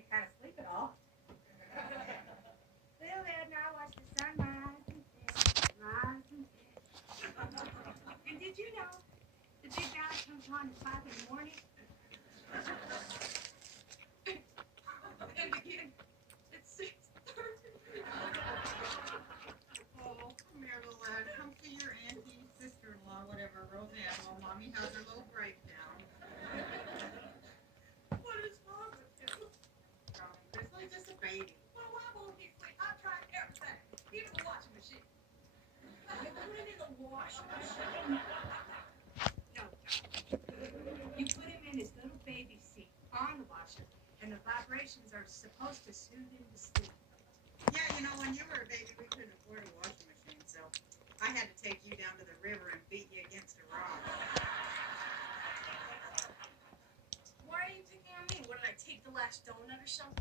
you can't sleep at all. Well, then I watch the sunrise and set, rise and set. And did you know the big guy comes on at 5 in the morning? And again at 6:30. Oh, come here, little lad. Come see your auntie, sister-in-law, whatever, Roseanne, while Mommy has her little breakdown. What is wrong with you? Darling, Grizzly, just a baby. Well, why won't he sleep? I tried everything, even the washing machine. You put him in the washing machine? No, you put him in his little baby seat on the washer, and the vibrations are supposed to soothe him to sleep. Yeah, when you were a baby, we couldn't afford a washing machine, so I had to take you down to the river and beat you against a rock. Why are you picking on me? What did I take the last donut or something?